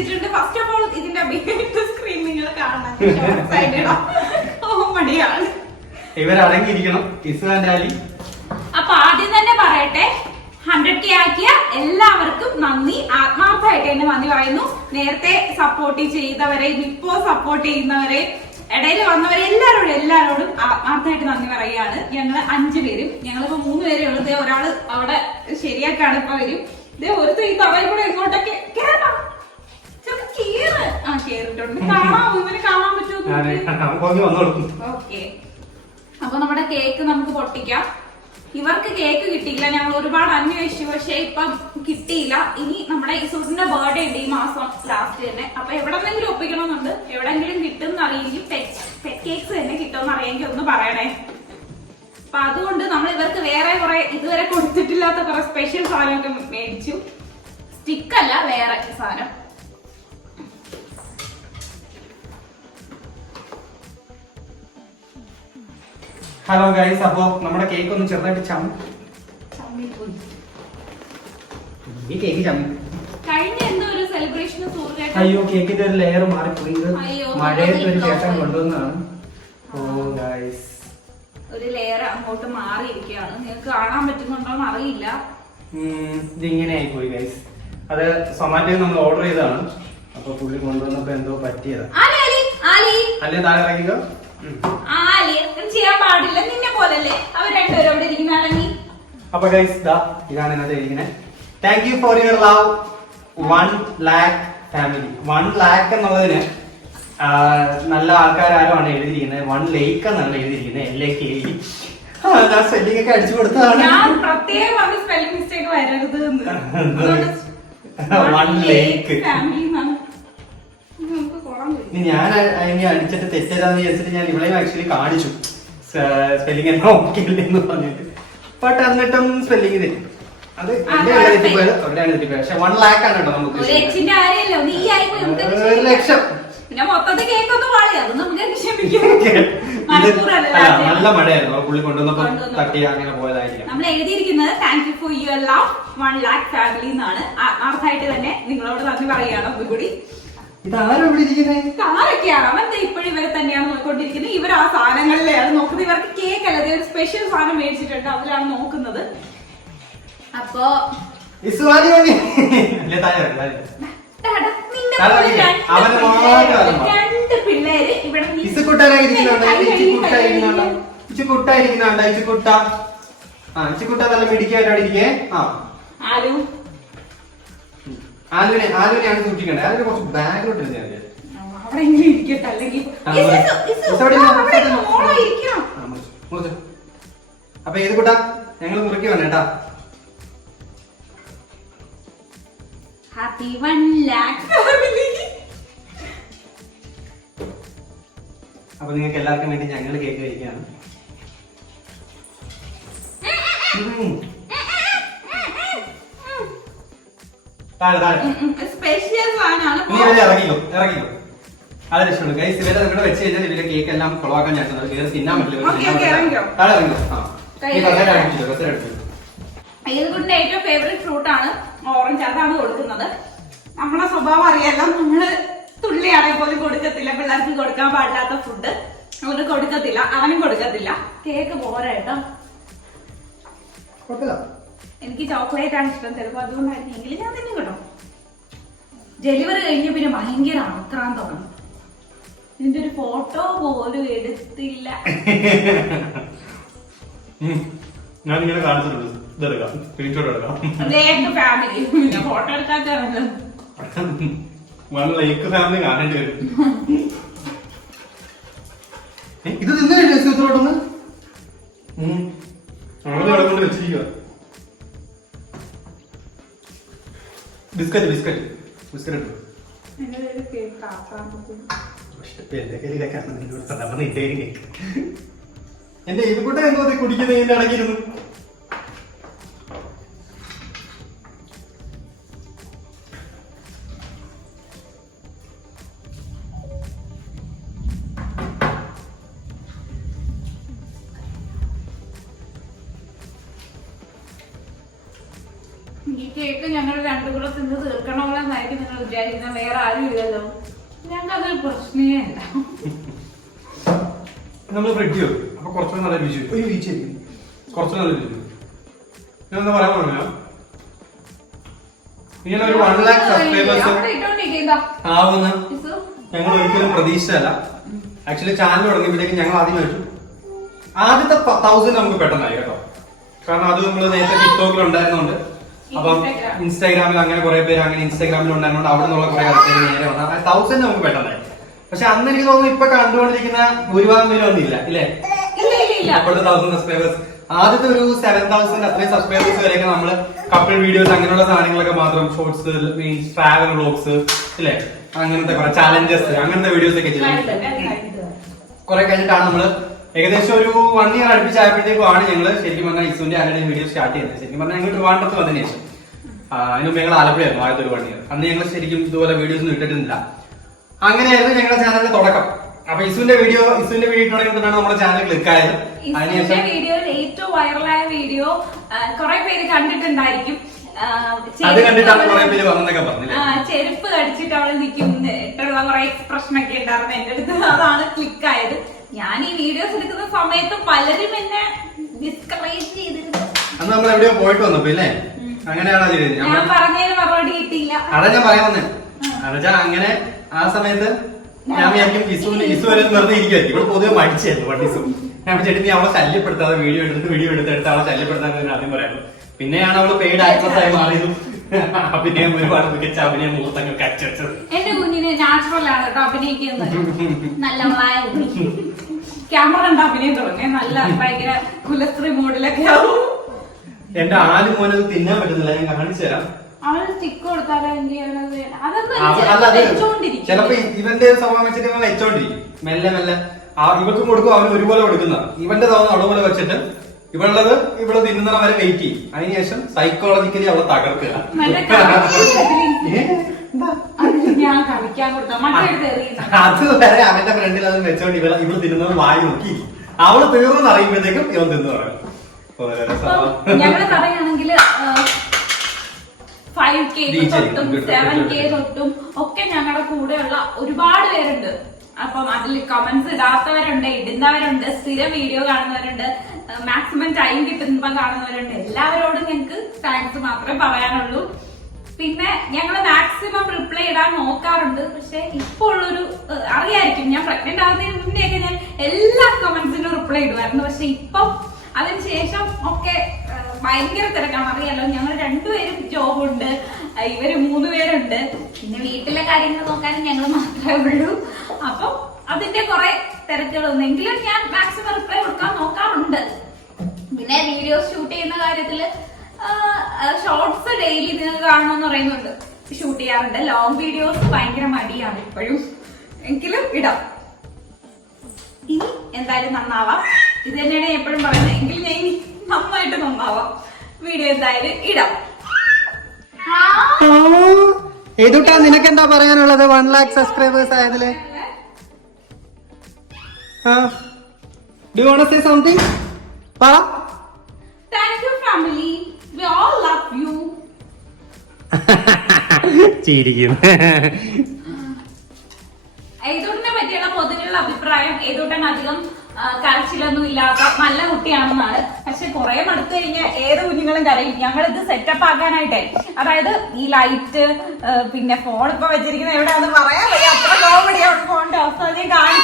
ചെയ്തിട്ടുണ്ട്. First of all ഇതിന്റെ behind screen നിങ്ങൾ കാണണം. ഇവരടങ്ങിയിരിക്കണം. അപ്പൊ ആദ്യം തന്നെ പറയട്ടെ. ഹൺഡ്രഡ് കെ ആക്കിയ എല്ലാവർക്കും നന്ദി. ആത്മാർത്ഥമായിട്ട് എന്നെ നന്ദി പറയുന്നു. നേരത്തെ സപ്പോർട്ട് ചെയ്തവരെ ഇപ്പോ സപ്പോർട്ട് ചെയ്യുന്നവരെ ഇടയിൽ വന്നവരെ എല്ലാവരോടും എല്ലാവരോടും ആത്മാർത്ഥമായിട്ട് നന്ദി പറയുകയാണ്. ഞങ്ങൾ അഞ്ചു പേരും. ഞങ്ങളിപ്പോ മൂന്ന് പേരേ ഉള്ളൂ. ദേ ഒരാൾ അവിടെ ശരിയാക്കാണ്. ഇപ്പൊ വരും. ഇതേ ഒരു ഈ തവയിൽ കൂടെ ഇങ്ങോട്ടൊക്കെ കേറ് കാണാമോ ഇവന് കാണാൻ പറ്റുമോ? കുറഞ്ഞു വന്നോളൂ ഓക്കെ. അപ്പൊ നമ്മുടെ കേക്ക് നമുക്ക് പൊട്ടിക്കാം. ഇവർക്ക് കേക്ക് കിട്ടിയില്ല. ഞങ്ങൾ ഒരുപാട് അന്വേഷിച്ചു. പക്ഷെ ഇപ്പൊ കിട്ടിയില്ല. ഇനി നമ്മുടെ ഇസൂസിന്റെ ബർത്ത്ഡേ ഉണ്ട് ഈ മാസം ലാസ്റ്റ് തന്നെ. അപ്പൊ എവിടെന്നെങ്കിലും ഒപ്പിക്കണമെന്നുണ്ട്. എവിടെങ്കിലും കിട്ടും അറിയെങ്കിൽ പെറ്റ് കേക്ക്സ് തന്നെ കിട്ടുമെന്ന് അറിയാമെങ്കിൽ ഒന്ന് പറയണേ. അപ്പൊ അതുകൊണ്ട് നമ്മൾ ഇവർക്ക് വേറെ കുറെ ഇതുവരെ കൊടുത്തിട്ടില്ലാത്ത കുറെ സ്പെഷ്യൽ സാധനമൊക്കെ മേടിച്ചു. സ്റ്റിക്കല്ല വേറെ സാധനം. ഹലോ ഗൈസ് അപ്പോ നമ്മുടെ കേക്ക് ഒന്ന് ചെറുതായിട്ട് ചമ്മി. ചമ്മിപ്പോയി. ഈ കേക്ക് ചമ്മി. അയ്യോ കേക്കിന്റെ ഒരു ലെയർ മാറിപ്പോയി. ഇത് മഴയത്ത് ഒരു കൊണ്ടുവന്നാണ് കൊണ്ടുവന്നതാണ്. ഓ ഗൈസ് ഒരു ലെയർ അങ്ങോട്ട് മാറിയിരിക്കുകയാണ്. നിങ്ങൾക്ക് കാണാൻ പറ്റുന്നുണ്ടോന്ന് അറിയില്ല. ഇത് ഇങ്ങനെ ആയിപ്പോയി ഗൈസ് അത് സൊമാറ്റോയിൽ നമ്മൾ ഓർഡർ ചെയ്തതാണ്. അപ്പൊ പുള്ളി കൊണ്ടുവന്നപ്പോ എന്തോ പറ്റിയതാ. ആലി ആലി ആലി. അല്ലേ താഴെ ഇറങ്ങിക്കോ. ചെയ്യാൻ പാടില്ല നിന്നെ പോലല്ലേ? അവർ രണ്ടുപേരും അവിടെ ഇരിക്കുന്ന. ഇറങ്ങി. അപ്പൊ ഗൈസ് ദാ ഇതാണ് ഇന്നത്തെ ഇരിക്കുന്നത് thank you for your love one lakh family one lakh എന്നുള്ളതിന് നല്ല ആൾക്കാരാരുമാണ് എഴുതിയിരിക്കുന്നത്. വൺ ലേക്ക് എന്നാണ് എഴുതിയിരിക്കുന്നത്. എൽ എ കെ ഞാൻ സ്പെല്ലിംഗ് ഒക്കെ അടിച്ചു കൊടുത്തതാണ്. ഞാൻ പ്രത്യേകം പറഞ്ഞ സ്പെല്ലിംഗ് മിസ്റ്റേക്ക് വരരുത് പോയി. ഇനി ഞാൻ അതിനെ അടിച്ചിട്ട് തെറ്റരാന്ന് വിചാരിച്ചിട്ട് ഞാൻ ഇവളെയും ആക്ച്വലി കാണിച്ചു. സ്പെല്ലിംഗ് എല്ലാം ഓക്കെ എന്ന് പറഞ്ഞിട്ട്. ബട്ട് എന്നിട്ടും സ്പെല്ലിംഗ് തരും അത് കുഴപ്പമില്ല. തെറ്റിപ്പോയത് അവരുടെയാണ് തെറ്റിപ്പോയത് പക്ഷെ വൺ ലാക്ക് ആണ് കേട്ടോ നമുക്ക് ഒരു എച്ചിന്റെ കാര്യമല്ലോ നീ ആയിപ്പോയി നമുക്ക് എന്ത് ഒരു ചെയ്യാം? ലക്ഷം. പിന്നെ മൊത്തത്തിൽ കേക്ക് ഒന്ന് പാളി അത് നമുക്ക് ക്ഷമിക്കാം. ഇത് മണിക്കൂറല്ല അല്ല, നല്ല മഴയായിരുന്നു. പുള്ളി കൊണ്ടുവന്നപ്പോ. തട്ടി അങ്ങനെ പോയതായിരിക്കും. നമ്മൾ എഴുതിയിരിക്കുന്നത് thank you for your love one lakh family എന്നാണ്. ആത്മാർത്ഥമായിട്ട് തന്നെ നിങ്ങളോട് നന്ദി പറയുകയാണ് ഒന്നുകൂടി. ഇത് ആരും ഇവിടെ ഇരിക്കുന്നത് അവൻ ഇപ്പോഴും ഇവരെ തന്നെയാണ് നോക്കിക്കൊണ്ടിരിക്കുന്നത് ഇവർ ആ സാധനങ്ങളിലാണ് നോക്കുന്നത്. ഇവർക്ക് കേക്ക് അല്ല ഒരു സ്പെഷ്യൽ സാധനം മേടിച്ചിട്ടുണ്ട്. അതിലാണ് നോക്കുന്നത്. അപ്പോ രണ്ട് പിള്ളേര്, ഇവിടെ. ഇരിക്കുന്നുണ്ട് ഇച്ചിക്കുട്ട ആ ഇച്ചിക്കുട്ട നല്ല മിടിക്കായിട്ട് അവിടെ ഇരിക്കേ. ആ. ആലു ആലുവിനെ ആലുവിനെയാണ് സൂക്ഷിക്കേണ്ടത്. ആലുവിനെ കുറച്ച് ബാക്കിലോട്ട് ഇരുന്നാൽ അവിടെ എങ്കിലും ഇരിക്കട്ടെ അല്ലെങ്കിൽ. അപ്പൊ ഏത് കൂട്ടാ? ഞങ്ങൾ മുറിക്ക് വന്നെട്ടാ ഹാപ്പി വൺ ലാക്ക് ഫാമിലി അപ്പൊ നിങ്ങൾക്ക് എല്ലാവർക്കും വേണ്ടി ഞങ്ങൾ കേക്ക് കഴിക്കുകയാണ് താഴെ താഴെ. സ്പെഷ്യൽ ഇവരെ ഇറങ്ങിക്കോ ഇറങ്ങിക്കോ. അത് രക്ഷപ്പെടും ഗൈസ് ഇവരെ ഇവിടെ വെച്ച് കഴിഞ്ഞാൽ ഇവരെ കേക്ക് എല്ലാം കൊളവാക്കാൻ ചേട്ടൻ കയറി തിന്നാൻ പറ്റില്ല. താഴെ അടിപ്പിച്ചോ ഏതുകൊണ്ട് ഏറ്റവും ഫേവറേറ്റ് ഫ്രൂട്ട് ആണ് ഓറഞ്ച് അതാണ് കൊടുക്കുന്നത്. നമ്മളെ സ്വഭാവം അറിയാലോ. നമ്മൾ തുള്ളിയാണെങ്കിൽ പോലും കൊടുക്കത്തില്ല. പിള്ളേർക്ക് കൊടുക്കാൻ പാടില്ലാത്ത ഫുഡ് അതുകൊണ്ട് കൊടുക്കത്തില്ല. അവനും കൊടുക്കത്തില്ല. കേക്ക് പോരായിട്ടോ കുഴപ്പമില്ല. എനിക്ക് ചോക്ലേറ്റ് ആണ് ഇഷ്ടം. ചിലപ്പോൾ അതുകൊണ്ടായിരിക്കും. എങ്കിലും ഞാൻ തന്നെ കേട്ടോ. ഡെലിവറി കഴിഞ്ഞ പിന്നെ ഭയങ്കര ആക്രാന്തമാണ്. ഇതിന്റെ ഒരു ഫോട്ടോ പോലും എടുത്തില്ല. ഞാൻ ഇങ്ങനെ കാണിച്ചിട്ടുണ്ട്. ഇതെടുക്കാം. സ്ക്രീൻഷോട്ട് എടുക്കാം. ഫാമിലി ഫോട്ടോ എടുക്കാത്തല്ലോ വൺ ലൈക്ക് ഫാമിലി കാണേണ്ടി വരും. ഏ, ഇത് തിന്നേ രസത്തോടൊന്ന് അവിടെ അവിടെ കൊണ്ട് വെച്ചിരിക്കുക ബിസ്ക്കറ്റ് ബിസ്ക്കറ്റ് ബിസ്ക്കറ്റ് എടുത്തു എന്റെ ഇതുകൂട്ട എന്തോ കുടിക്കുന്ന ഇതിന്റെ വരും. ഞാൻ എന്താ പറയാൻ പറഞ്ഞില്ല ഇങ്ങനെ ഒരു വൺ ലാക്ക് സബ്സ്ക്രൈബേഴ്സ് ആവുന്ന ഞങ്ങൾ ഒരിക്കലും പ്രതീക്ഷിച്ചല്ല ആക്ച്വലി ചാനൽ തുടങ്ങിയപ്പോഴേക്കും ഞങ്ങൾ ആദ്യം വെച്ചു. ആദ്യത്തെ തൗസൻഡ് നമുക്ക് പെട്ടെന്നായി കേട്ടോ. കാരണം അത് നമ്മൾ നേരത്തെ ടിക്ടോക്കിൽ ഉണ്ടായിരുന്നുണ്ട്. അപ്പം. ഇൻസ്റ്റാഗ്രാമിൽ അങ്ങനെ കുറെ പേര് അങ്ങനെ ഇൻസ്റ്റാഗ്രാമിൽ ഉണ്ടായിരുന്നുണ്ട് അവിടെ നിന്നുള്ള കുറെ ആൾക്കാർ നേരെ വന്നാൽ തൗസൻഡ് നമുക്ക് പെട്ടെന്നായി. പക്ഷെ അന്ന് എനിക്ക് തോന്നുന്നു ഇപ്പൊ കണ്ടുകൊണ്ടിരിക്കുന്ന ഭൂരിഭാഗം പേരും ഒന്നില്ല ഇല്ലേ? ഇല്ല തൗസൻഡ് സബ്സ്ക്രൈബേഴ്സ് ആദ്യത്തെ ഒരു സെവൻ തൗസൻഡ് അത്രയും സബ്സ്ക്രൈബേഴ്സ് വരെയൊക്കെ നമ്മൾ കപ്പിൾ വീഡിയോസ് അങ്ങനെയുള്ള സാധനങ്ങളൊക്കെ മാത്രം ഷോർട്സ് മീൻസ് ട്രാവൽ വ്ലോഗ്സ് ഇല്ലേ? അങ്ങനത്തെ കുറെ ചാലഞ്ചസ് അങ്ങനത്തെ വീഡിയോസ് ഒക്കെ ചെയ്തു. കുറെ കഴിഞ്ഞിട്ടാണ് നമ്മൾ ഏകദേശം ഒരു വൺ ഇയർ അടുപ്പിച്ചായപ്പോഴത്തേക്കുമാണ് ഞങ്ങൾ ശരിക്കും പറഞ്ഞാൽ ഇസുവിന്റെ ആരുടെ വീഡിയോ സ്റ്റാർട്ട് ചെയ്തത് ശരിക്കും പറഞ്ഞാൽ ഞങ്ങൾ ട്രിവാൻഡ്രത്ത് വന്നതിന് ശേഷം. അതിനുമ്പ് ഞങ്ങൾ ആലപ്പുഴയായിരുന്നു ആദ്യത്തെ ഒരു വൺ ഇയർ അന്ന് ഞങ്ങൾ ശരിക്കും ഇതുപോലെ വീഡിയോസ് ഒന്നും ഇട്ടിട്ടില്ല. അങ്ങനെയായിരുന്നു ഞങ്ങളുടെ ചാനലിന്റെ തുടക്കം. അപ്പൊ ഇസുവിന്റെ വീഡിയോ ഇസുവിന്റെ വീഡിയോ ഇട്ടുകൊണ്ടാണ് നമ്മുടെ ചാനൽ ക്ലിക്ക് ആയത്. ഇസുവിന്റെ വീഡിയോയിൽ ഏറ്റവും വൈറലായ വീഡിയോ കുറെ പേര് കണ്ടിട്ടുണ്ടായിരിക്കും. അത് കണ്ടിട്ടാണ് ചെരുപ്പ് കുറെ പേര് വന്നൊക്കെ പറഞ്ഞില്ലേ? ചെരുപ്പ് കടിച്ചിട്ട് അവൾ നിൽക്കുന്നുള്ള കുറെ എക്സ്പ്രഷൻ ഒക്കെ ഉണ്ടായിരുന്നു എന്റെ അടുത്ത്. അതാണ് ക്ലിക്ക് ആയത്. ഞാൻ ഈ വീഡിയോസ് എടുക്കുന്ന സമയത്ത് പലരും എന്നെ ഡിസ്കറേജ് ചെയ്തിരുന്നു. അന്ന് നമ്മൾ എവിടെയോ പോയിട്ട് വന്നപ്പോ ഇല്ലേ? അങ്ങനെയാണോ ചെയ്തത്? ഞാൻ പറഞ്ഞതിന് മറുപടി കിട്ടിയില്ല. അതാ ഞാൻ പറയാൻ വന്നേ. എന്നുവെച്ചാ അങ്ങനെ ആ സമയത്ത് ഞാൻ വിചാരിക്കും ഇസുവിന് ഇസു വരെ വെറുതെ ഇരിക്കുമായിരിക്കും ഇവിടെ പൊതുവെ മടിച്ചായിരുന്നു പണ്ട് ഇസു ഞാൻ ചേട്ടൻ നീ അവളെ ശല്യപ്പെടുത്താതെ വീഡിയോ എടുത്തിട്ട് വീഡിയോ എടുത്തെടുത്ത് അവളെ ശല്യപ്പെടുത്താൻ ആദ്യം പറയായിരുന്നു പിന്നെയാണ് അവൾ പെയ്ഡ് ആക്ട്രസ് ആയി മാറിയതും. അഭിനയം ഒരുപാട് മികച്ച അഭിനയ മുഹൂർത്തങ്ങൾക്ക് അച്ചടിച്ചത് എന്റെ കുഞ്ഞിന് നാച്ചുറൽ ആണ് കേട്ടോ അഭിനയിക്കുന്നത്. ഉണ്ണി ക്യാമറ കണ്ട അഭിനയം തുടങ്ങി. നല്ല ഭയങ്കര കുലസ്ത്രീ മൂഡിലൊക്കെ ആവും. എന്റെ ആദ്യം മോനെ തിന്നാൻ പറ്റുന്നില്ല. ഞാൻ കാണിച്ചു തരാം. സ്റ്റിക്ക് കൊടുത്താലേ എന്ത് ചെയ്യണത്? അതൊന്നും ചിലപ്പോ ഇവന്റെ ഒരു സ്വഭാവം വെച്ചിട്ട് ഇവൻ വെച്ചോണ്ടിരിക്കും. മെല്ലെ മെല്ലെ. ഇവൾക്കും കൊടുക്കും അവന് ഒരുപോലെ കൊടുക്കുന്ന ഇവന്റെ തോന്നുന്നു അതുപോലെ വെച്ചിട്ട് ഇവളുള്ളത് ഇവൾ തിന്നുന്ന വരെ വെയിറ്റ് ചെയ്യും. അതിനുശേഷം സൈക്കോളജിക്കലി അവളെ തകർക്കുക. അത് വരെ അവന്റെ ഫ്രണ്ടിൽ അത് വെച്ചോണ്ട് ഇവളെ ഇവൾ തിന്നുന്നത് വായി നോക്കി. അവൾ തീർന്നു അറിയുമ്പോഴത്തേക്കും ഇവൻ തിന്നു തുടങ്ങും. ഞങ്ങൾ പറയുകയാണെങ്കിൽ ഫൈവ് കെ തൊട്ടും സെവൻ കെ തൊട്ടും ഒക്കെ ഞങ്ങളുടെ കൂടെയുള്ള ഒരുപാട് പേരുണ്ട്. അപ്പം അതിൽ കമന്റ്സ് ഇടാത്തവരുണ്ട് ഇടുന്നവരുണ്ട് സ്ഥിരം വീഡിയോ കാണുന്നവരുണ്ട് മാക്സിമം ടൈം കിട്ടുമ്പോൾ കാണുന്നവരുണ്ട്. എല്ലാവരോടും ഞങ്ങൾക്ക് താങ്ക്സ് മാത്രമേ പറയാനുള്ളൂ. പിന്നെ ഞങ്ങൾ മാക്സിമം റിപ്ലൈ ഇടാൻ നോക്കാറുണ്ട്. പക്ഷെ ഇപ്പൊ ഉള്ളൊരു അറിയായിരിക്കും. ഞാൻ പ്രഗ്നന്റ് ആകുന്നതിന് മുന്നെയൊക്കെ ഞാൻ എല്ലാ കമന്റ്സിനും റിപ്ലൈ ഇടുമായിരുന്നു. പക്ഷെ ഇപ്പം അതിനുശേഷം ഒക്കെ ഭയങ്കര തിരക്കാണ്. അറിയാലോ ഞങ്ങൾ രണ്ടുപേരും ഉണ്ട് ഇവർ മൂന്ന് പേരുണ്ട് പിന്നെ വീട്ടിലെ കാര്യങ്ങൾ നോക്കാൻ ഞങ്ങൾ മാത്രമേ ഉള്ളൂ. അപ്പം അതിന്റെ കുറെ തിരക്കുകളൊന്നും എങ്കിലും ഞാൻ മാക്സിമം റിപ്ലൈ കൊടുക്കാൻ നോക്കാറുണ്ട്. പിന്നെ വീഡിയോസ് ഷൂട്ട് ചെയ്യുന്ന കാര്യത്തിൽ ഷോർട്സ് ഡെയിലി നിങ്ങൾക്ക് കാണണമെന്ന് പറയുന്നുണ്ട്. ഷൂട്ട് ചെയ്യാറുണ്ട്. ലോങ് വീഡിയോസ് ഭയങ്കര മടിയാണ് ഇപ്പോഴും. എങ്കിലും ഇടാം. ഇനി എന്തായാലും നന്നാവാം. ഇത് തന്നെയാണ് എപ്പോഴും പറയുന്നത്. എങ്കിലും ഞാൻ നന്നായിട്ട് നന്നാവാം. വീഡിയോ എന്തായാലും ഇടാം. ആ. ഏതുട്ടാ നിനക്ക് എന്താ പറയാനുള്ളത്? വൺ ലാക്ക് സബ്സ്ക്രൈബേഴ്സ് ആയതിൽ? ഡു വോണ്ട് സേ സംതിങ് പറ. We all love you. ചിരിക്കും. ഏതൂട്ടിനെ പറ്റിയുള്ള അഭിപ്രായം ഏതൂട്ടൻ അധികം കരച്ചിലൊന്നും ഇല്ലാത്ത നല്ല കുട്ടിയാണെന്നാണ്. പക്ഷെ കുറെ മടുത്തു കഴിഞ്ഞാൽ ഏത് കുഞ്ഞുങ്ങളും കരയും. ഞങ്ങൾ ഇത് സെറ്റപ്പ് ആക്കാനായിട്ടേ. അതായത് ഈ ലൈറ്റ് പിന്നെ ഫോൺ ഇപ്പൊ വെച്ചിരിക്കുന്നത് എവിടെയാണെന്ന് പറയാൻ വയ്യ. അത്ര കോമഡിയാണ് ഫോണിന്റെ അവസ്ഥ.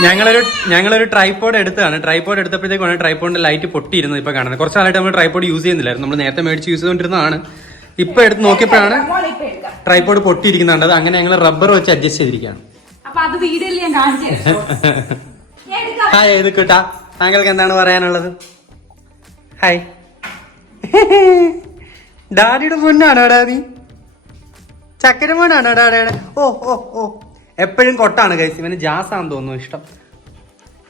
ഞങ്ങളൊരു ഞങ്ങളൊരു ട്രൈപോഡ് എടുത്താണ് ട്രൈപോഡ് എടുത്തപ്പോഴത്തേക്കാണ് ട്രൈപോഡിന്റെ ലൈറ്റ് പൊട്ടിയിരുന്നത് ഇപ്പൊ കാണുന്നത്. കുറച്ച് നാളായിട്ട് നമ്മൾ ട്രൈപോഡ് യൂസ് ചെയ്യുന്നില്ലായിരുന്നു. നമ്മൾ നേരത്തെ മേടിച്ച് യൂസ് ചെയ്തുകൊണ്ടിരുന്നതാണ് ഇപ്പൊ എടുത്ത് നോക്കിയപ്പോഴാണ് ട്രൈപോഡ് പൊട്ടിയിരിക്കുന്നുണ്ട് അത് അങ്ങനെ ഞങ്ങൾ റബ്ബർ വെച്ച് അഡ്ജസ്റ്റ് ചെയ്തിരിക്കുകയാണ്. അപ്പൊ അത് വീഡിയോയിൽ ഞാൻ കാണിച്ചു ഹായ് ഇത് കിട്ടാ. താങ്കൾക്ക് എന്താണ് പറയാനുള്ളത്? ഹായ് ഡാഡിയുടെ പൊന്നാണോ ഡാഡി? ചക്കര മോനാണോ ഡാഡിയുടെ? ഓ ഓ ഓ. എപ്പോഴും കൊട്ടാണ് കൈസ് ഇവന് ആണെന്ന് തോന്നുന്നു ഇഷ്ടം.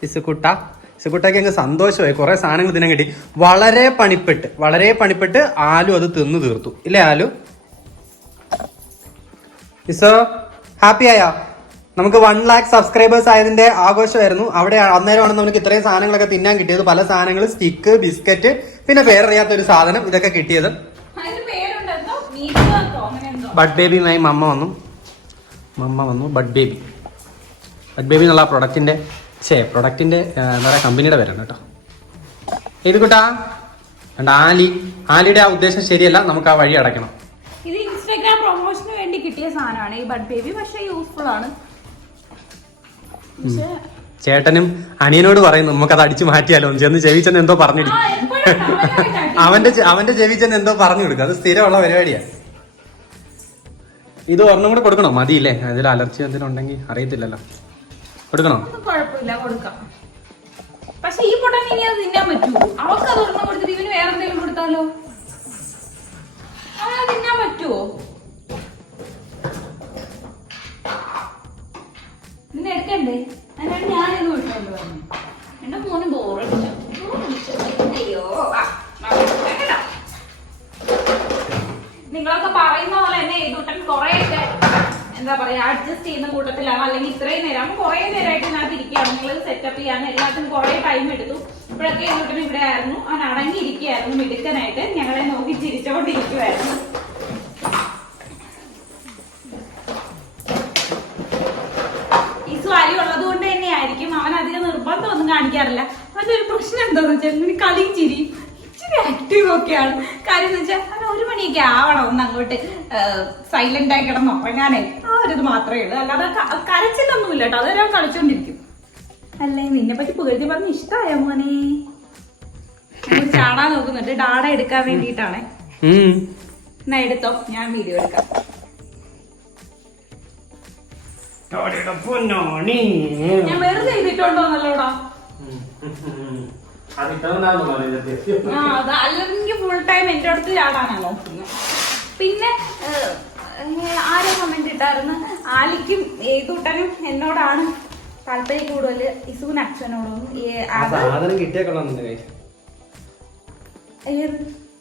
ഇസുക്കുട്ട ഇസുക്കുട്ടയ്ക്ക് അങ്ങ് സന്തോഷമായി. കുറെ സാധനങ്ങൾ ഇതിനെ കിട്ടി. വളരെ പണിപ്പെട്ട് വളരെ പണിപ്പെട്ട് ആലു അത് തിന്നു തീർത്തു. ഇല്ലേ ആലു? ഇസോ ഹാപ്പി ആയോ നമുക്ക് വൺ ലാക്ക് സബ്സ്ക്രൈബേഴ്സ് ആയതിന്റെ ആഘോഷമായിരുന്നു. അവിടെ അന്നേരമാണ് നമുക്ക് ഇത്രയും സാധനങ്ങളൊക്കെ തിന്നാൻ കിട്ടിയത്. പല സാധനങ്ങൾ സ്റ്റിക്ക് ബിസ്ക്കറ്റ് പിന്നെ പേരറിയാത്ത ഒരു സാധനം ഇതൊക്കെ കിട്ടിയത്. ബഡ് ബേബിയുമായി മമ്മ വന്നു. മമ്മ വന്നു. ബഡ് ബേബി ബഡ് ബേബി എന്നുള്ള പ്രൊഡക്റ്റിന്റെ ഛേ പ്രൊഡക്റ്റിന്റെ എന്താ പറയുക കമ്പനിയുടെ പേരാണ് കേട്ടോ. ഇത് കുട്ടാ? കണ്ട ആലി. ആലിയുടെ ആ ഉദ്ദേശം ശരിയല്ല. നമുക്ക് ആ വഴി അടയ്ക്കണം. ഇത് ഇൻസ്റ്റാഗ്രാം പ്രൊമോഷന് വേണ്ടി കിട്ടിയ സാധനമാണ് ഈ ബഡ് ബേബി പക്ഷേ യൂസ്ഫുൾ ആണ്. ചേട്ടനും അനിയനോട് പറയുന്നു നമുക്കത് അടിച്ചു മാറ്റിയാലോ? ചെന്ന് ചെവിച്ചെന്ന് എന്തോ പറഞ്ഞിടി. അവന്റെ അവന്റെ ചെവിച്ചെന്ന് എന്തോ പറഞ്ഞു കൊടുക്കും. അത് സ്ഥിരമുള്ള പരിപാടിയാ. ഇത് ഒരെണ്ണം കൂടെ കൊടുക്കണോ? മതിയില്ലേ? അതിൽ അലർജി എന്തെങ്കിലും ഉണ്ടെങ്കിൽ അറിയത്തില്ലല്ലോ. കൊടുക്കണോ? പക്ഷെ ഈ പൊട്ടൻ ഇനി അത് തിന്നാൻ പറ്റൂ. അവർക്ക് അത് ഒരെണ്ണം കൊടുത്തിട്ട് ഇവന് വേറെ എന്തെങ്കിലും കൊടുത്താലോ? അവനത് തിന്നാൻ പറ്റുമോ നിന്നെ എടുക്കണ്ടേ? അതിനാണ് ഞാനിത് വിട്ടോണ്ട് വന്നു. എന്റെ മോന് ബോറടിച്ചു. അയ്യോ. നിങ്ങളൊക്കെ പറയുന്ന പോലെ തന്നെ എഴുതൂട്ടൻ കുറെയൊക്കെ എന്താ പറയാ അഡ്ജസ്റ്റ് ചെയ്യുന്ന കൂട്ടത്തിലാണ്. അല്ലെങ്കിൽ ഇത്രയും നേരം കുറെ നേരമായിട്ട് ഞാൻ ഇരിക്കുകയാണ്. നിങ്ങൾ സെറ്റപ്പ് ചെയ്യാൻ എല്ലാത്തിനും കുറെ ടൈം എടുത്തു. ഇപ്പോഴൊക്കെ എഴുതൂട്ടൻ ഇവിടെ ആയിരുന്നു. അവൻ അടങ്ങിയിരിക്കുകയായിരുന്നു മിടുക്കനായിട്ട്. ഞങ്ങളെ നോക്കി ചിരിച്ചോണ്ടിരിക്കുവായിരുന്നു ഈ സ്വാലി ഉള്ളത് കൊണ്ട് തന്നെ ആയിരിക്കും അവൻ അധികം നിർബന്ധം ഒന്നും കാണിക്കാറില്ല അവന്റെ ഒരു പ്രശ്നം എന്താന്ന് വെച്ചാൽ ഇവന് കളിയും ചിരിയും ഇച്ചിരി ഒക്കെയാണ് കാര്യം എന്ന് വെച്ചാൽ അല്ല ഒരു മണിയൊക്കെ ആവണം ഒന്ന് അങ്ങോട്ട് സൈലന്റ് ആയി കിടന്ന് ഉറങ്ങാനേ. ആ ഒരു ഇത് മാത്രമേ ഉള്ളൂ. അല്ലാതെ കരച്ചിലൊന്നും കരച്ചിലൊന്നുമില്ല കേട്ടോ. അതൊരാൾ കളിച്ചോണ്ടിരിക്കും. അല്ലേ നിന്നെ പറ്റി പുകഴ്ത്തി പറഞ്ഞ് ഇഷ്ടമായ മോനെ? ചാടാൻ നോക്കുന്നുണ്ട്. ഡാഡ എടുക്കാൻ വേണ്ടിയിട്ടാണേ. എന്നാ എടുത്തോ? ഞാൻ വീഡിയോ എടുക്കാം. ഞാൻ വെറുതെ ചെയ്തിട്ടുണ്ടോ നല്ലോടാ അല്ലെങ്കിൽ ഫുൾ ടൈം എന്റെ അടുത്ത്. ചാടാനാ നോക്കുന്നത് പിന്നെ ആരോ കമന്റ് ഇട്ടായിരുന്നു? ആലിക്കും ഏതൂട്ടനും എന്നോടാണ് താല്പര്യം കൂടുതൽ. ഇസുവിന് അച്ഛനോടും സാധനം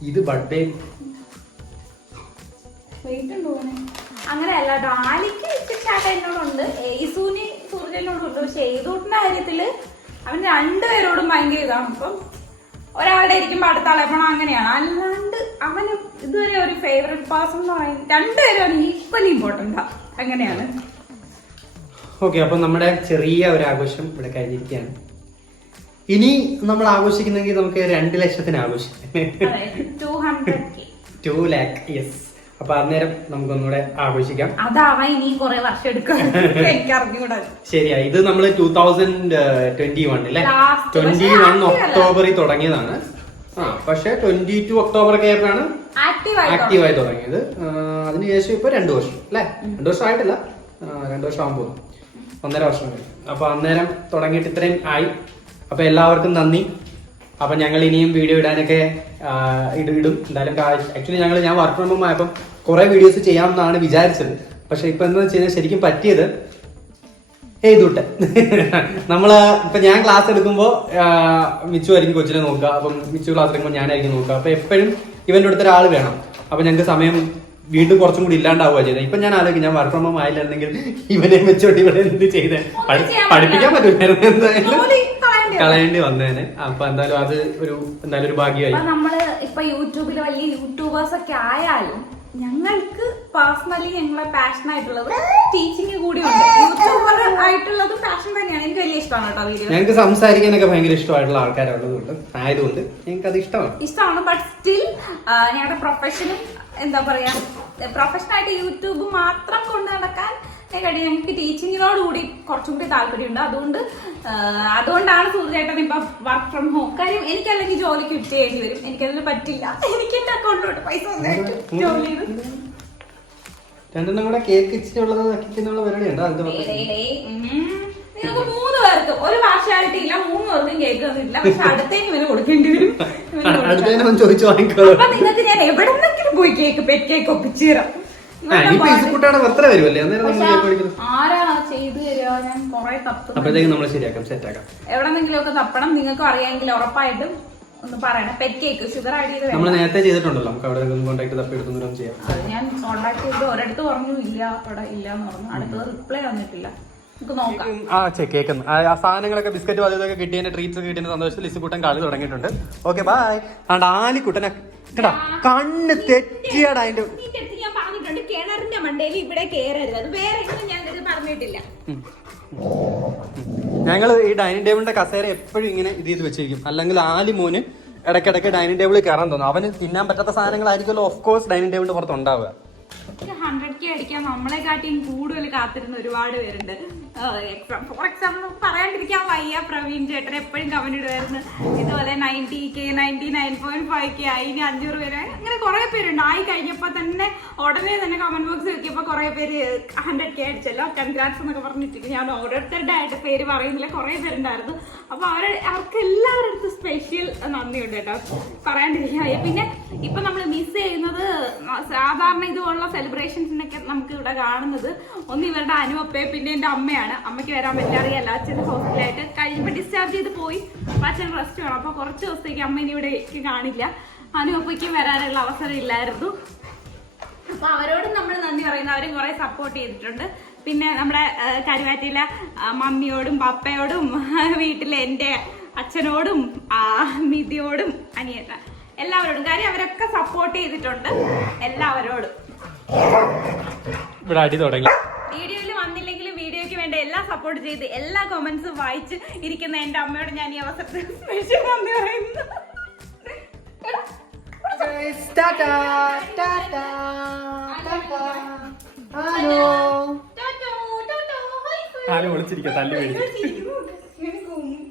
ഇത് അവന്? അങ്ങനെയല്ല കേട്ടോ. ആലിക്ക് ഇച്ചിരി ചാട്ട എന്നോടുണ്ട്. ഇസുവിന് സൂര്യനോടുണ്ട്. പക്ഷെ ഏതൂട്ടിന്റെ കാര്യത്തിൽ അവൻ രണ്ടുപേരോടും ഭയങ്കര ഇതാണ് അപ്പം ഒരാളുടെ ഇരിക്കുമ്പോ അടുത്ത ആളെ. പോണം അങ്ങനെയാണ്. അല്ലാണ്ട് അവന് ഇതുവരെ ഒരു ഫേവറേറ്റ് പേഴ്സൺ എന്ന് പറയുന്നത് രണ്ടുപേരും ഈക്വലി ഇമ്പോർട്ടന്റ് അങ്ങനെയാണ്. ഓക്കെ അപ്പൊ നമ്മുടെ ചെറിയ ഒരു ആഘോഷം ഇവിടെ കഴിഞ്ഞിരിക്കുകയാണ്. ഇനി നമ്മൾ ആഘോഷിക്കുന്നെങ്കിൽ നമുക്ക് രണ്ട് ലക്ഷത്തിന് ആഘോഷിക്കാം. ടു ലാക്ക് യെസ് അപ്പൊ അന്നേരം നമുക്കൊന്നുകൂടെ ആഘോഷിക്കാം. അതാവാ ഇനി കുറെ വർഷം എടുക്കും. ശരിയാ ഇത് നമ്മൾ ടൂ തൗസൻഡ് ട്വന്റി വൺ അല്ലേ Last, ട്വന്റി വൺ ഒക്ടോബറിൽ തുടങ്ങിയതാണ്. ആ പക്ഷെ ട്വന്റി ടു ഒക്ടോബർ ഒക്കെ ആയപ്പോഴാണ് ആക്റ്റീവ് ആക്റ്റീവ് ആയി തുടങ്ങിയത്. അതിനുശേഷം ഇപ്പൊ രണ്ടു വർഷം അല്ലേ രണ്ടു വർഷം ആയിട്ടില്ല. രണ്ടു വർഷം ആകുമ്പോൾ ഒന്നര വർഷം കഴിഞ്ഞു. അപ്പൊ അന്നേരം തുടങ്ങിയിട്ട് ഇത്രയും ആയി. അപ്പൊ എല്ലാവർക്കും നന്ദി. അപ്പൊ ഞങ്ങൾ ഇനിയും വീഡിയോ ഇടാനൊക്കെ ഇടും എന്തായാലും ആക്ച്വലി ഞങ്ങൾ ഞാൻ വർക്ക് ഫ്രം ഹോം ആയപ്പോൾ കുറെ വീഡിയോസ് ചെയ്യാമെന്നാണ് വിചാരിച്ചത്. പക്ഷെ ഇപ്പൊ എന്താ വെച്ച് കഴിഞ്ഞാൽ ശരിക്കും പറ്റിയത് എഴുതൂട്ടെ നമ്മൾ ഇപ്പൊ ഞാൻ ക്ലാസ് എടുക്കുമ്പോൾ മിച്ചു ആയിരിക്കും കൊച്ചിനെ നോക്കുക. അപ്പം മിച്ചു ക്ലാസ് എടുക്കുമ്പോൾ ഞാനായിരിക്കും നോക്കുക. അപ്പൊ എപ്പോഴും ഇവന്റെ അടുത്ത് ഒരാൾ വേണം. അപ്പൊ ഞങ്ങൾക്ക് സമയം വീണ്ടും കുറച്ചും കൂടി ഇല്ലാണ്ടാവുക ചെയ്തത്. ഇപ്പൊ ഞാൻ ആലോചിക്കും ഞാൻ വർക്ക് ഫ്രം ഹോം ആയില്ലെങ്കിൽ ഇവനെ വെച്ചോട്ട് ഇവിടെ എന്ത് ചെയ്തേ പഠിപ്പിക്കാൻ ജോലി കളയേണ്ടി വന്നേനെ. അപ്പൊ എന്തായാലും അത് ഒരു എന്തായാലും ഒരു ഭാഗ്യമായി. നമ്മൾ ഇപ്പൊ യൂട്യൂബിൽ വലിയ യൂട്യൂബേഴ്സ് ഒക്കെ ആയാലും ഞങ്ങൾക്ക് പേഴ്സണലി ഞങ്ങളെ പാഷൻ ആയിട്ടുള്ളത് ടീച്ചിങ് കൂടി ഉണ്ട്. യൂട്യൂബർ ആയിട്ടുള്ളത് പാഷൻ തന്നെയാണ്. എനിക്ക് വലിയ ഇഷ്ടമാണ് കേട്ടോ വീഡിയോ ഞങ്ങൾക്ക് സംസാരിക്കാനൊക്കെ ഭയങ്കര ഇഷ്ടമായിട്ടുള്ള ആൾക്കാരുള്ളതുകൊണ്ട് ആയതുകൊണ്ട് ഞങ്ങൾക്ക് അത് ഇഷ്ടമാണ് ഇഷ്ടമാണ് ബട്ട് സ്റ്റിൽ ഞങ്ങളുടെ പ്രൊഫഷനും എന്താ പറയാ പ്രൊഫഷനായിട്ട് യൂട്യൂബ് മാത്രം കൊണ്ട് നടക്കാൻ കഴിയും ഞങ്ങൾക്ക് ടീച്ചിങ്ങിനോട് കൂടി കുറച്ചും കൂടി താല്പര്യമുണ്ട്. അതുകൊണ്ട് അതുകൊണ്ടാണ് സൂര്യേട്ടൻ ഇപ്പൊ വർക്ക് ഫ്രം ഹോം കാര്യം എനിക്കല്ലെങ്കിൽ ജോലിക്ക് വിട്ട് ചെയ്യേണ്ടി വരും. എനിക്കതിന് പറ്റില്ല. എനിക്ക് എന്റെ അക്കൗണ്ടിലോട്ട് പൈസ ജോലി രണ്ടെണ്ണം കൂടെ കേക്ക് ഇച്ചിരി ഉള്ളത് നക്കിക്കുന്നുള്ള പരിപാടി ഉണ്ടോ അത് ഡേയ് ഡേയ് ഡേയ്. ഉം. നിങ്ങൾക്ക് മൂന്ന് പേർക്ക്. ഒരു പാർഷ്യാലിറ്റി ഇല്ല മൂന്ന് പേർക്കും കേക്ക് തന്നിട്ടില്ല. പക്ഷെ അടുത്തേക്ക് ഇവന് കൊടുക്കേണ്ടി വരും. നിങ്ങൾക്ക് ഞാൻ എവിടെന്നെങ്കിലും പോയി കേക്ക് പെറ്റ് കേക്ക് ഒപ്പിച്ചു തരാം ആ ഇനിയിപ്പോ ഇസുക്കുട്ടാണ് ബർത്ത്ഡേ വരുമല്ലേ? അന്നേരം നമ്മൾ കേക്ക് പക്ഷെ ആരാ ചെയ്തു തരുക? ഞാൻ കൊറേ തപ്പുന്നു അപ്പോഴത്തേക്കും നമ്മൾ ശരിയാക്കാം സെറ്റ് ആക്കാം എവിടെന്നെങ്കിലും ഒക്കെ തപ്പണം. നിങ്ങൾക്ക് അറിയാമെങ്കിൽ ഉറപ്പായിട്ടും ഒന്ന് പറയണം. പെറ്റ് കേക്ക് ഷുഗർ ആഡ് ചെയ്ത് നമ്മൾ നേരത്തെ ചെയ്തിട്ടുണ്ടല്ലോ. നമുക്ക് അവിടെ കോൺടാക്ട് തപ്പി എടുത്തും ചെയ്യാം. അത് ഞാൻ കോൺടാക്ട് ചെയ്ത് ഒരിടത്ത് പറഞ്ഞു ഇല്ല അവിടെ ഇല്ല എന്ന് പറഞ്ഞു. അടുത്തത് റിപ്ലൈ വന്നിട്ടില്ല. നമുക്ക് നോക്കാം. ആ കേക്ക് ആ സാധനങ്ങളൊക്കെ ബിസ്ക്കറ്റ് അതും ഇതൊക്കെ കിട്ടിയതിന്റെ ട്രീറ്റ്സ് കിട്ടിയതിന്റെ സന്തോഷത്തിൽ ഇസുക്കുട്ടൻ കളി തുടങ്ങിയിട്ടുണ്ട്. ഓക്കെ ബൈ ആണ്ട് ആലിക്കുട്ടനെ കേട്ടാ കണ്ണ് തെറ്റിയാടാ അതിന്റെ നിന്റെ അടുത്ത് ഞാൻ പറഞ്ഞിട്ടുണ്ട് കിണറിന്റെ മണ്ടയിൽ ഇവിടെ കേറരുത്. അത് വേറെ എങ്ങും ഞാൻ ഇത് പറഞ്ഞിട്ടില്ല. ഞങ്ങൾ ഈ ഡൈനിങ് ടേബിളിന്റെ കസേര എപ്പോഴും ഇങ്ങനെ ഇത് ചെയ്ത് വെച്ചിരിക്കും. അല്ലെങ്കിൽ ആലി മോന് ഇടയ്ക്കിടയ്ക്ക് ഡൈനിങ് ടേബിളിൽ കയറാൻ തോന്നും. അവന് തിന്നാൻ പറ്റാത്ത സാധനങ്ങളായിരിക്കുമല്ലോ ഓഫ് കോഴ്സ് ഡൈനിങ് ടേബിളിന്റെ പുറത്ത് ഉണ്ടാവുക. ഹൺഡ്രഡ് കെ അടിക്കാൻ നമ്മളെ കാട്ടിയും കൂടുതൽ കാത്തിരുന്ന ഒരുപാട് പേരുണ്ട്. ഫോർ എക്സാമ്പിൾ പറയാണ്ടിരിക്കാൻ വയ്യ പ്രവീൺ ചേട്ടൻ എപ്പോഴും കമന്റ് ഇടുമായിരുന്നു ഇതുപോലെ ninety K ninety nine point five K ആയി ഇനി അഞ്ഞൂറ് പേര് അങ്ങനെ കുറെ പേരുണ്ട്. ആയി കഴിഞ്ഞപ്പോ തന്നെ ഉടനെ തന്നെ കമന്റ് ബോക്സ് നോക്കിയപ്പോ കുറെ പേര് ഹൺഡ്രഡ് കെ അടിച്ചല്ലോ. കൺഗ്രാറ്റ്സ് എന്നൊക്കെ പറഞ്ഞിട്ട് ഞാൻ ഓരോരുത്തരുടെ ആയിട്ട് പേര് പറയുന്നില്ല. കുറെ പേരുണ്ടായിരുന്നു. അപ്പൊ അവർ അവർക്ക് എല്ലാവരുടെ സ്പെഷ്യൽ നന്ദിയുണ്ട് കേട്ടോ. പറയാണ്ടിരിക്കാൻ പിന്നെ ഇപ്പൊ നമ്മൾ മിസ് ചെയ്യുന്നത് സാധാരണ ഇതുപോലുള്ള സെലിബ്രേഷൻസിനൊക്കെ നമുക്ക് ഇവിടെ കാണുന്നത്. ഒന്ന് ഇവരുടെ അനുവപ്പയെ പിന്നെ എന്റെ അമ്മയാണ്. അമ്മയ്ക്ക് വരാൻ പറ്റാറിയല്ല അച്ഛൻ ഹോസ്പിറ്റലായിട്ട് കഴിഞ്ഞപ്പോൾ ഡിസ്ചാർജ് ചെയ്ത് പോയി. അപ്പൊ അച്ഛൻ റെസ്റ്റ് വേണം. അപ്പൊ കുറച്ച് ദിവസത്തേക്ക് അമ്മ ഇനി ഇവിടെ കാണില്ല. അനുവപ്പയ്ക്കും വരാനുള്ള അവസരം ഇല്ലായിരുന്നു. അപ്പൊ അവരോടും നമ്മൾ നന്ദി പറയുന്നു. അവരും കുറെ സപ്പോർട്ട് ചെയ്തിട്ടുണ്ട്. പിന്നെ നമ്മുടെ കരുവാറ്റിയിലെ മമ്മിയോടും പപ്പയോടും വീട്ടിലെ എന്റെ അച്ഛനോടും മിതിയോടും അനിയത്ത എല്ലാവരോടും. കാര്യം അവരൊക്കെ സപ്പോർട്ട് ചെയ്തിട്ടുണ്ട്. എല്ലാവരോടും. ഇവിടെ അടി തുടങ്ങി. വീഡിയോയിൽ വന്നില്ലെങ്കിലും വീഡിയോയ്ക്ക് വേണ്ട എല്ലാ സപ്പോർട്ട് ചെയ്ത് എല്ലാ കമന്റ്സും വായിച്ച് ഇരിക്കുന്ന എന്റെ അമ്മയോട് ഞാൻ ഈ അവസരത്തിൽ സ്പെഷ്യൽ നന്ദി പറയുന്നു. ആരും? വിളിച്ചിരിക്കുക തല്ലി മേടിക്കും